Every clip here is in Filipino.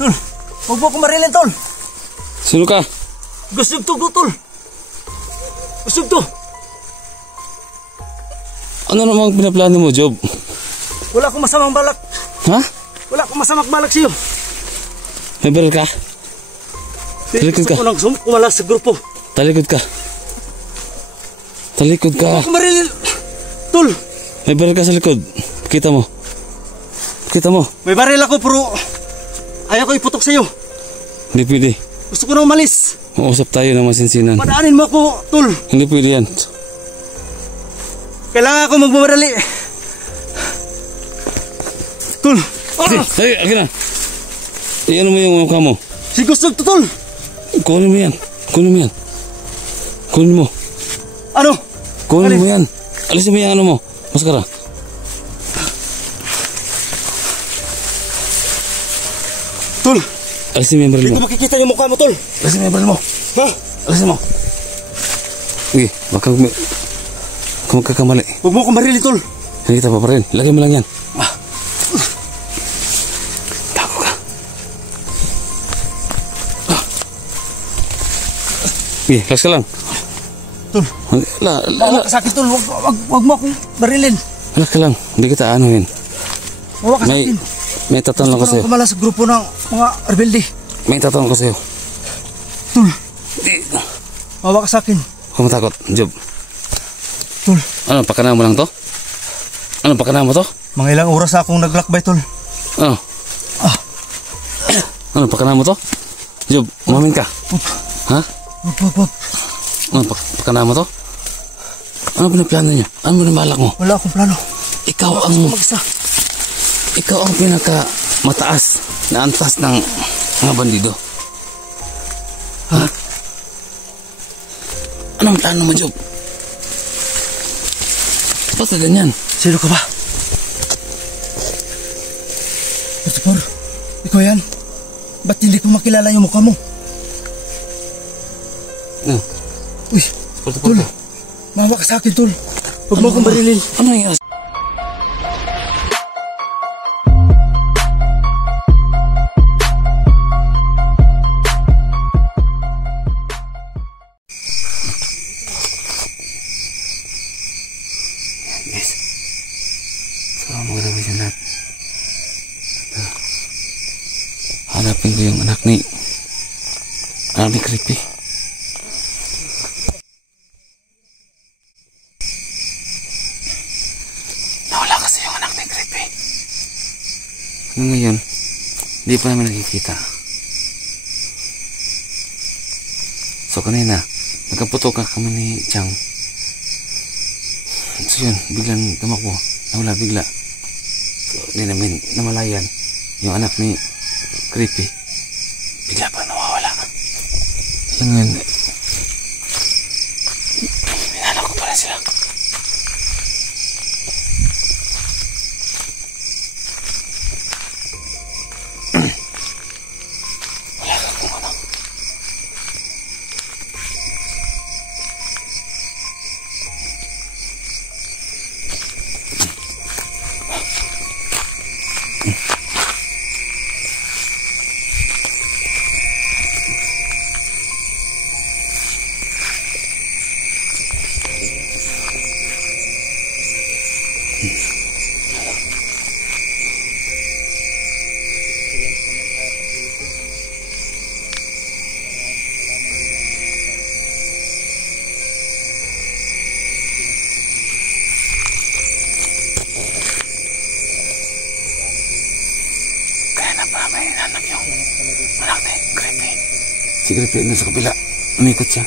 Tol, huwag mo akong marilin, tol. Sino ka? Gusto to, tol. Gusto to. Ano namang pinaplano mo, Job? Wala akong masamang balak. Ha? Wala akong masamang balak sa'yo. May baril ka? Talikod ka. Gusto ko lang kumalas sa grupo. Talikod ka. Talikod ka. Huwag akong marilin. Tol. May baril ka sa likod. Kita mo. Kita mo. May baril ako pero ayaw ko iputok sa'yo. Hindi pwede. Gusto ko na umalis. Mausap tayo ng masinsinan. Padaanin mo ako, tol. Hindi pwede yan. Kailangan ako magmamarali. Tol. Ay, akin na. Iyan mo yung mukha mo. Si Gusto to, tol. Kunin mo yan. Kunin mo yan. Kunin mo. Ano? Kunin mo yan. Alisin mo yung ano mo. Maskara. Tol. Alisin mo yung baril Dito mo. makikita yung mukha mo, tol. Alisin mo yung baril mo. Ha? Alisin mo. Uy, baka kung magkakamali. Huwag mo akong marili, tol. Hindi kita paparin. Lagay mo lang yan. Tago ka. Uy, lakas ka lang. Tol. Bawa ka sa akin, tol. Huwag mo akong marilin. Lakas ka lang. Hindi kita anuhin. Bawa ka sa akin. May tatanong ko sa'yo. Kumala sa grupo ng mga rebelde. May tatanong ko sa'yo. Tol. Bawa ka sa akin. Huwag matakot, Job. Tol. Ano, pakana mo lang to? Ano, pakana mo to? Mga ilang oras akong naglakbay, tol. Ano? Ano, pakana mo to? Job, umamin ka. Ha? Wag. Ano, pakana mo to? Ano pinaplano niyo? Ano balak mo? Wala akong plano. Ikaw ang pinaka mataas na antas ng mga bandido. Ha? Anong plano mo, Job? Ba't ka ganyan? Sino ka ba? Christopher, ikaw yan? Ba't hindi ko makilala yung mukha mo? Uy, tol. Mahawa ka sa akin, tol. Huwag mo akong barilin. Ano nangyari? Hanapin ko yung anak ni Creepy. Nawala kasi yung anak ni Creepy. Ngayon, di pa namin nakikita. So kanina, nagkaputokan kami ni Chang. So yun, biglang tumakbo. Nawala bigla. So hindi namin namalayan yung anak ni Creepy. Bigla pa nawawala. Ngayon, hinahanap ko pa rin sila. Wala ka kung ano. Si Creepy na sa kabila. Umikot siya.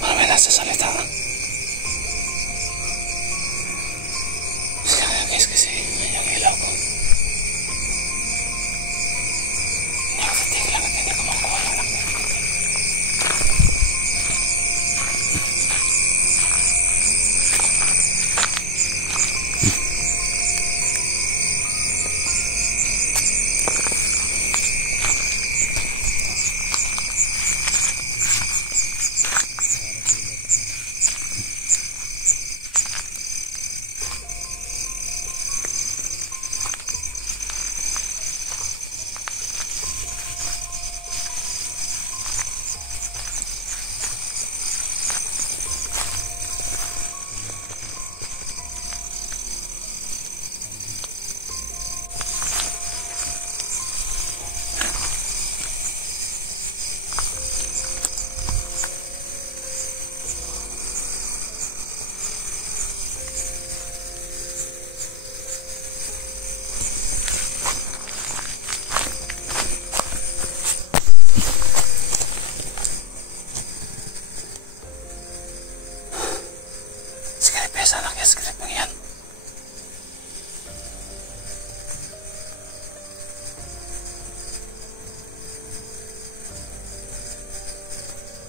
Marami nasa salita. Guys, kasi yung ilaw ko. Nakatatig lang at hindi ko makuha yung anak ko.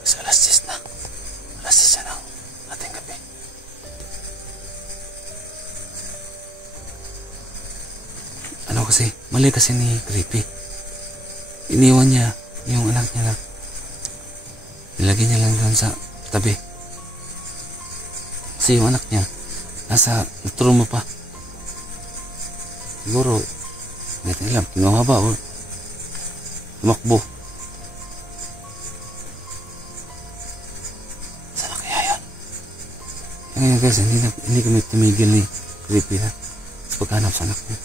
Sa alas 10 na. Alas 10 na ng ating gabi. Ano kasi, mali kasi ni Creepy. Iniwan niya yung anak niya na nilagay niya lang doon sa tabi. Kasi yung anak niya nasa naturuma pa. Siguro, hindi natin alam, kinuha ba o tumakbo. Ngayon guys, hindi kami tumigil ni Creepy na sa paghanap sa anak niya.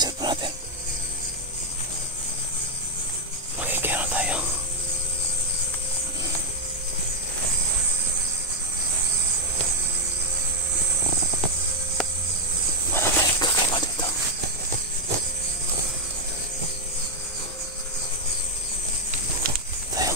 Cellphone natin. Makikira tayo. Maraming kakaiba dito. Tayo.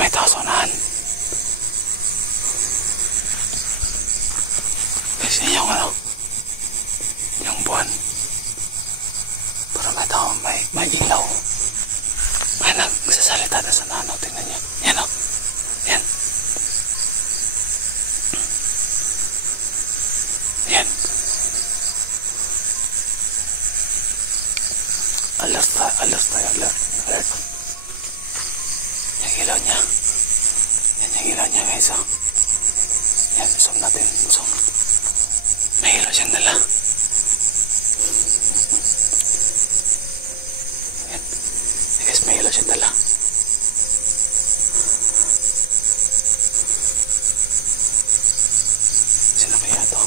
May tasunan. Kasi yung yung buwan. Para may tao may ilaw. May nagsasalita na sa nanaw. Tingnan niyo. Yan o. Yan. Yan. Alert. Yung ilaw niya. Yan yung ilaw niya guys. Oh. Yan, zoom natin. Zoom. May ilaw siyang dala. Yan. Yan guys, may ilaw siyang dala. Sino kaya to?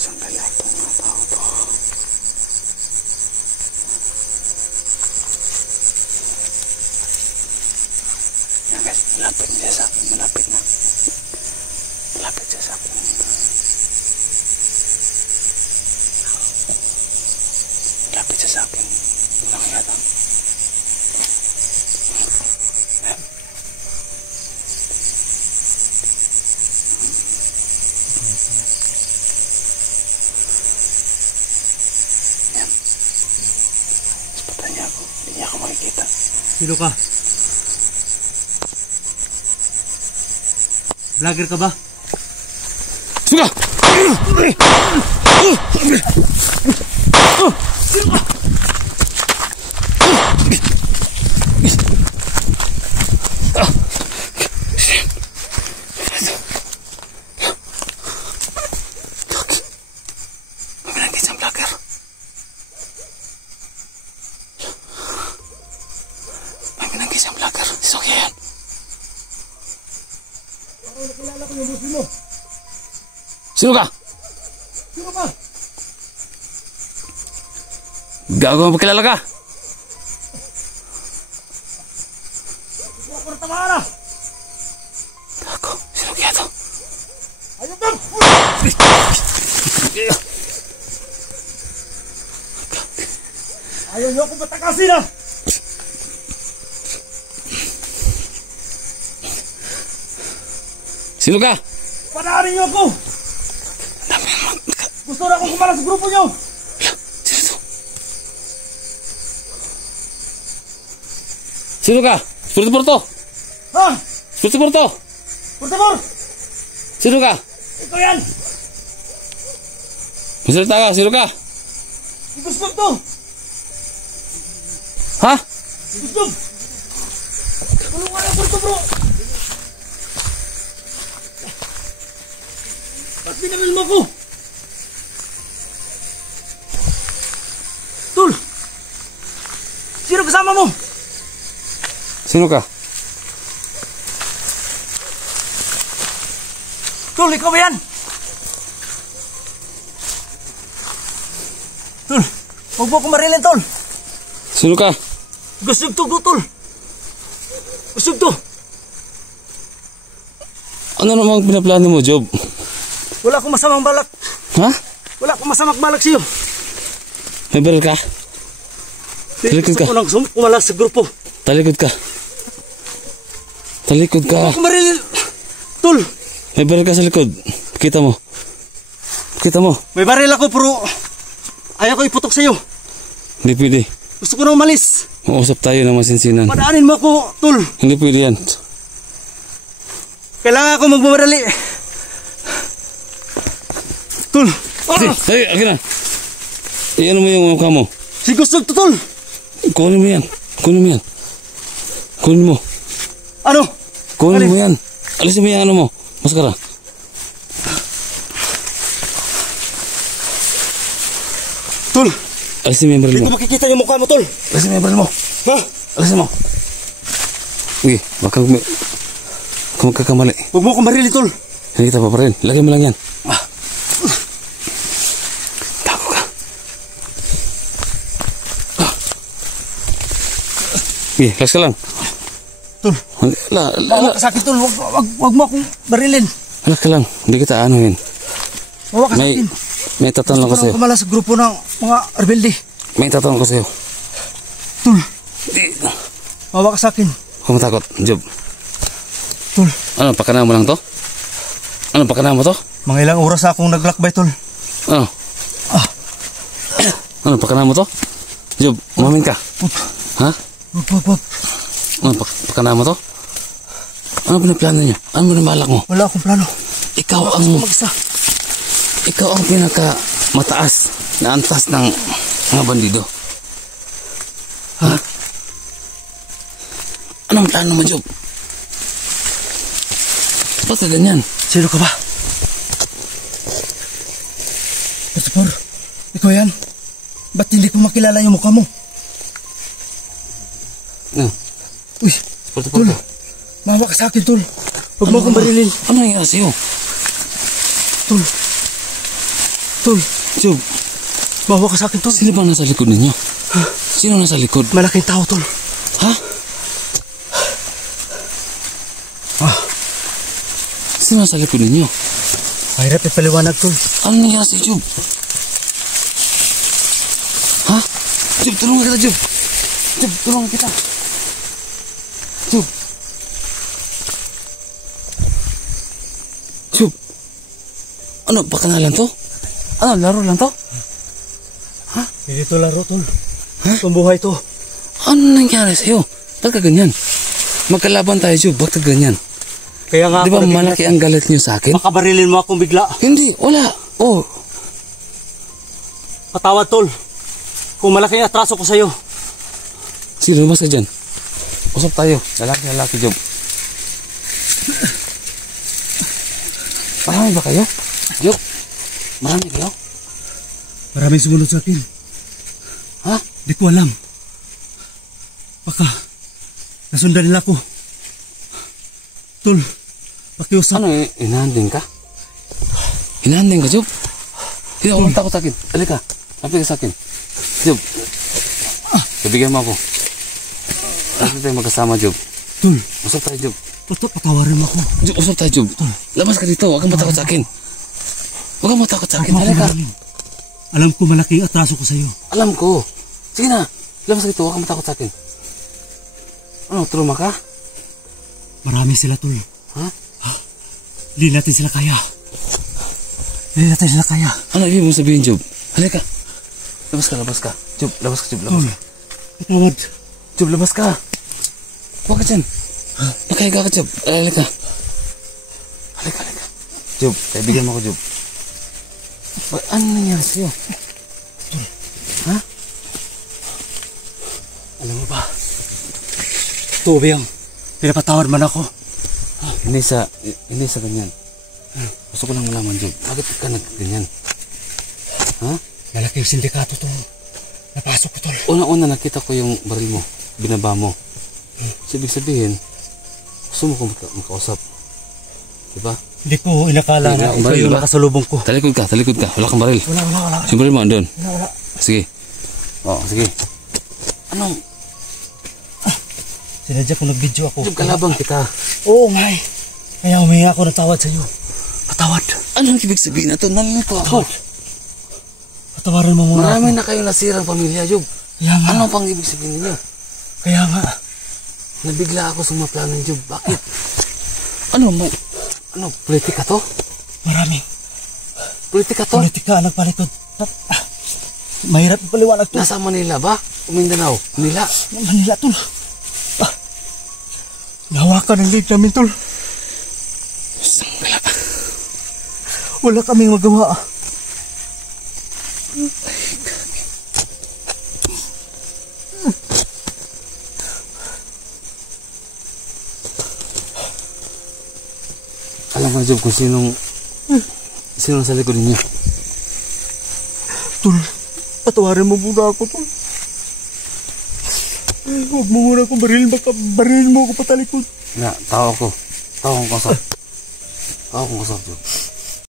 Saan kaya itong mga tao to? Yan guys, malapit siya sa akin. Malapit na. Malapit siya sa akin. Malapit siya sa akin. Ano kaya ito? Yan. Yan. Spatan niya ako. Hindi niya ako makikita. Sino ka? Vlogger ka ba? Suga! Sino ka? Sino ka? Sino ka? Gago, magkilala ka? Ako na tamahan na! Gago, sino kaya to? Ayun bang! Ayaw niyo akong patakasin ah! Sino ka? Panaarin niyo ako! Gusto na akong kumala sa grupo niyo! Sino to? Sino ka? Spirito Porto! Ha? Spirito Porto! Portabor! Sino ka? Ito yan! Masalita ka, sino ka? Gusto to! Ha? Gusto! Tulungan ang Porto bro! Ba't binamil mo ko? Tul! Sino kasama mo? Sino ka? Tul, ikaw ba yan? Tul, huwag mo akong marilin, Tol. Sino ka? Gusto to, Tol. Gusto to. Ano namang pinaplano mo, Job? Wala akong masamang balak. Ha? Wala akong masamang balak sa'yo. May baril ka? Talikod ka. Gusto ko lang kumalas sa grupo. Talikod ka. Talikod Huwag mo ka. akong marilin. Tol, May baril ka sa likod. Kita mo. Kita mo. may baril ako pero ayaw ko iputok sa'yo. Hindi pwede. Gusto ko na umalis. Mausap tayo ng masinsinan. Padaanin mo ako, Tol. Hindi pwede yan. Kailangan ako magmamadali. Tol. Sige, akin na. Iyan mo yung mukha mo. Si Gusto to, Tol. Kunin mo yan. Kunin mo yan. Kunin mo. Ano? Kunin mo yan. Alisin mo yung ano mo. Maskara. Tol, Alisin mo yung baril hindi mo. ko makikita yung mukha mo, Tol. Alisin mo yung baril mo. Ha? Alisin mo. Uy, baka kung magkakamali. Huwag mo akong marilin, Tol. Hindi kita paparin. Lagay mo lang yan. Tago ka. Uy, relax ka lang. Tol, bawa ka sa akin, Tol. Huwag mo akong marilin. Relax ka lang. Hindi kita anuhin. Bawa ka sa akin. May tatanong ko Gusto ko sa'yo. na kumala sa grupo ng mga rebelde. May tatanong ko sa'yo. Tol, Hindi. bawa ka sa akin. Huwag matakot, Job. Tol, Ano, pakana mo lang to? Ano, pakana mo to? mga ilang oras na akong naglakbay, Tol. Ano? Ano, pakana mo to? Job, umamin ka. Ha? Wag. Ano, pakana mo to? Ano pinaplano niyo? Ano balak mo? Wala akong plano. Ikaw Gusto ang ko mag-isa. ikaw ang pinaka mataas na antas ng mga bandido. Ha? Anong plano mo, Job? Ba't ka ganyan? Sino ka ba? Pastor, ikaw yan? Ba't hindi ko makilala yung mukha mo? Ano? Uy, Tol, mawa ka sa akin, Tol. Huwag mo akong barilin. Ano nangyari sa'yo? Tol, Job, mawa ka sa akin, Tol. sino ba nasa likod ninyo? Sino nasa likod? Malaking tao, Tol. Ha? Sino nasa likod ninyo? Mahirap ipaliwanag, Tol. Ano nangyari sa'yo, Job? Ha? Job, tulungan kita, Job. Job, tulungan kita. Job. Job. Ano, baka na lang to? Ano, laro lang to? Hindi to laro, Tol. Itong buhay to. Ano nangyari sa'yo? Ba't ka ganyan? Magkalaban tayo, Job. Ba't ka ganyan? Kaya nga Di ba ako malaki ang galit niyo sa akin? makabarilin mo akong bigla. Hindi, wala. Oh, Patawad, Tol. Kung malaki ang atraso ko sa'yo. sino mas ka dyan? Usap tayo. Lalaki, Job. Marami ba kayo? Job, marami kayo? Maraming sumunod sa akin. Ha? Di ko alam. Baka nasundan nila ako. Tol, pakiusap. Ano, inahandin ka? Hinahanda ka, Job. Hindi ako takot sa akin. Halika. Lapit ka sa akin. Job. Kabigyan mo ako. Lapit tayo magkasama, Job. Tol. Usap tayo, Job. Patawarin mo ako. Job, usap tayo, Job. Labas ka dito. Huwag kang matakot sa akin. Huwag kang matakot sa akin. Halika. Alam ko malaking atraso ko sa'yo. Alam ko. Sige na. Labas ka dito. Huwag kang matakot sa akin. Ano, trauma ka? Marami sila, Tol. Ha? Hindi natin sila kaya. Ano ibig mong sabihin, Job? Halika. Labas ka. Job, labas ka, Job. Labas ka. Patawad. Job, labas ka. Huwag ka dyan. Nakahiga ka, Job. Halika. Job, kaibigan mo ko, Job. Ano nangyari sa'yo? Ha? Alam mo ba? Tubing, pinapatawad man ako. Hindi sa ganyan. Gusto ko lang malaman, Job. Bakit ka nagganyan? Ha? Malaking sindikato to. Napasok ko, Tol. Una-una nakita ko yung baril mo. Binaba mo. Ibig sabihin, gusto mo kong makausap. Diba? Hindi ko inakala na ito yung nakasalubong ko. Talikod ka. Wala kang baril. Wala. Yung baril mo andun. Wala. Sige. Sige. Anong? Sinadya ko nag-video ako. Job, kalabang kita. Oo nga eh. Kaya humingi ako ng tawad sa'yo. Patawad. Anong ibig sabihin na ito? Nalilito ako. Patawarin mo muna. Marami na kayong nasirang pamilya, Job. Kaya nga. Ano pang ibig sabihin ninyo? Kaya nga. Nabigla ako sa mga plano ng Job. Bakit? Ano, politika to? Marami. Politika to? Politika ang nagpalikod. Mahirap ipaliwanag to. Nasa Manila ba? O Mindanao? Manila? Manila, Tol. Nahawakan ng lead namin, Tol. Sanggala. Wala kaming magawa. Alam nga, Job, kung sinong sa likod niya. Tol, patawarin mo muna ako, Tol. Huwag mo muna akong baril. Baka baril mo ako patalikod. Tao akong kasap, Job.